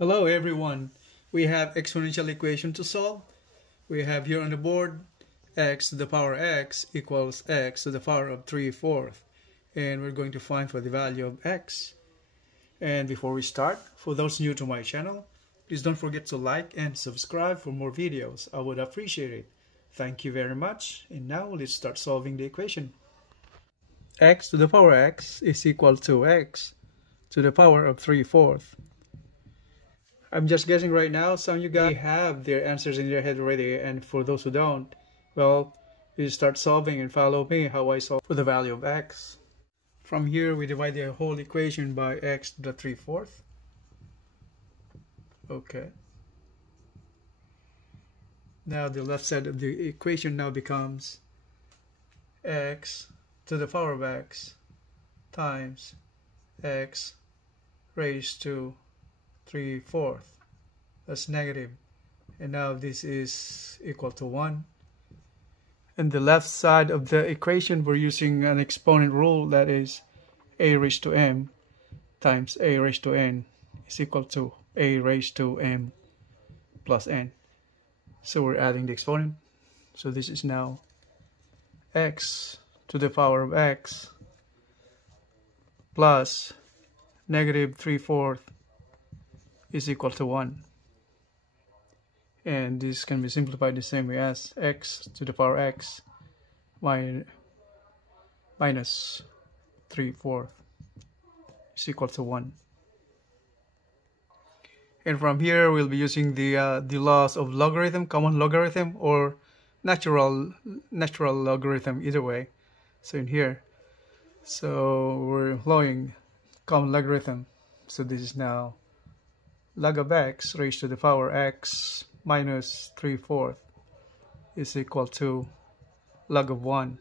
Hello everyone. We have exponential equation to solve. We have here on the board x to the power x equals x to the power of 3/4. And we're going to find for the value of x. And before we start, for those new to my channel, please don't forget to like and subscribe for more videos. I would appreciate it. Thank you very much. And now let's start solving the equation. X to the power x is equal to x to the power of 3/4. I'm just guessing right now, some of you guys have their answers in their head already, and for those who don't, well, you start solving and follow me how I solve for the value of x. From here, we divide the whole equation by x to the 3/4. Okay. Now the left side of the equation now becomes x to the power of x times x raised to 3/4. That's negative. And now this is equal to 1. And the left side of the equation, we're using an exponent rule, that is a raised to m times a raised to n is equal to a raised to m plus n. So we're adding the exponent. So this is now x to the power of x plus negative 3/4 is equal to 1. And this can be simplified the same way as x to the power x minus 3/4 is equal to 1. And from here, we'll be using the laws of logarithm, common logarithm, or natural logarithm, either way. So in here, so we're employing common logarithm. So this is now log of x raised to the power x minus 3/4 is equal to log of 1.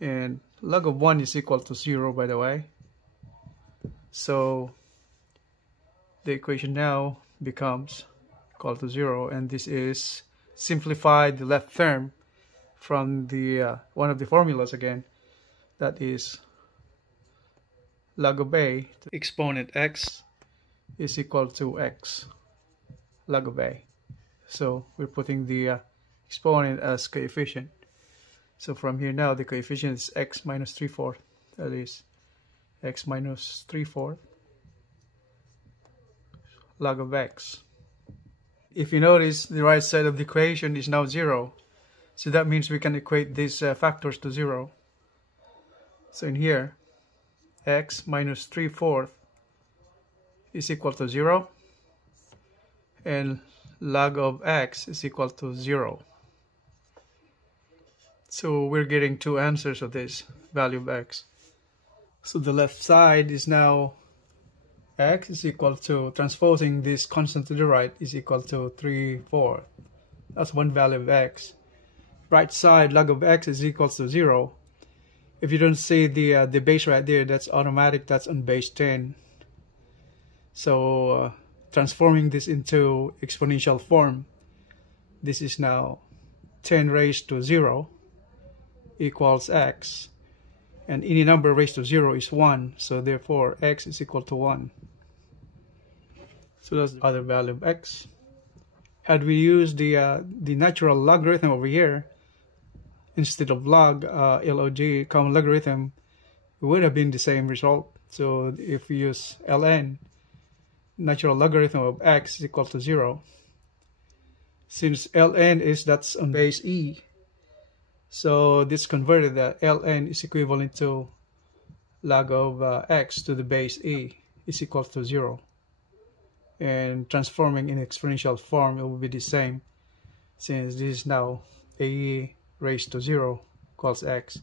And log of 1 is equal to 0, by the way. So the equation now becomes equal to 0, and this is simplified the left term from the one of the formulas again, that is log of a exponent x is equal to x log of a. So we're putting the exponent as coefficient. So from here now, the coefficient is x minus 3/4. That is x minus 3/4 log of x. If you notice, the right side of the equation is now 0. So that means we can equate these factors to 0. So in here, x minus 3/4 is equal to 0, and log of x is equal to 0. So we're getting two answers of this value of x. So the left side is now x is equal to, transposing this constant to the right, is equal to 3/4. That's one value of x. Right side, log of x is equal to 0. If you don't see the base right there, that's automatic, that's on base 10. So transforming this into exponential form, this is now 10 raised to 0 equals x, and any number raised to 0 is 1, so therefore x is equal to 1. So that's the other value of x. Had we used the natural logarithm over here instead of log, log, common logarithm, it would have been the same result. So if we use ln, natural logarithm of x is equal to 0. Since ln that's on base e, so this converted, that ln is equivalent to log of x to the base e is equal to 0. And transforming in exponential form, it will be the same, since this is now a raised to 0 equals x.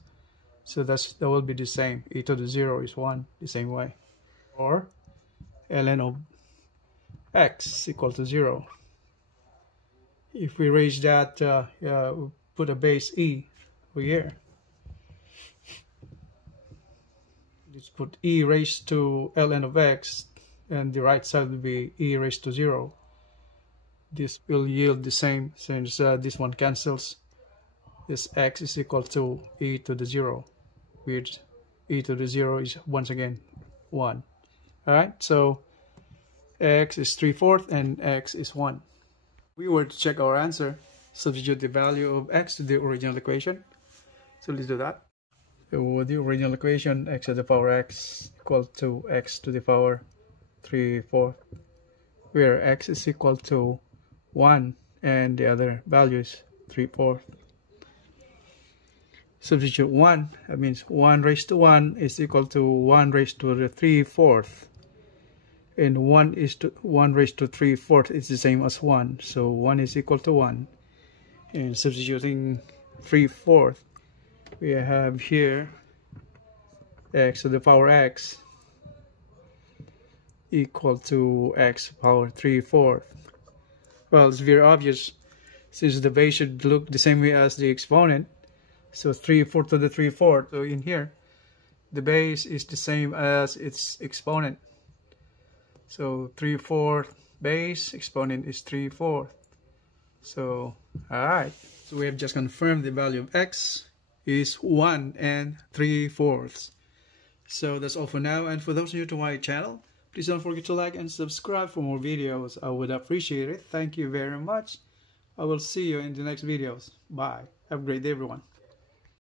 So that will be the same. E to the 0 is 1, the same way. Or ln of x is equal to 0. If we raise that, we put a base e over here. Let's put e raised to ln of x, and the right side will be e raised to 0. This will yield the same, since this one cancels. This x is equal to e to the 0, which e to the 0 is once again 1. Alright, so x is 3/4 and x is 1. If we were to check our answer, substitute the value of x to the original equation. So let's do that. So the original equation, x to the power x equal to x to the power 3/4, where x is equal to 1 and the other values 3/4. Substitute 1, that means 1 raised to 1 is equal to 1 raised to the 3/4, and 1 raised to 3/4 is the same as 1, so 1 is equal to 1. And substituting 3/4, we have here x to the power x equal to x power 3/4. Well, it's very obvious, since the base should look the same way as the exponent. So 3/4 to the 3/4. So in here, the base is the same as its exponent. So 3/4 base, exponent is 3/4. So, alright. So we have just confirmed the value of x is 1 and 3/4. So that's all for now. And for those new to my channel, please don't forget to like and subscribe for more videos. I would appreciate it. Thank you very much. I will see you in the next videos. Bye. Have a great day, everyone.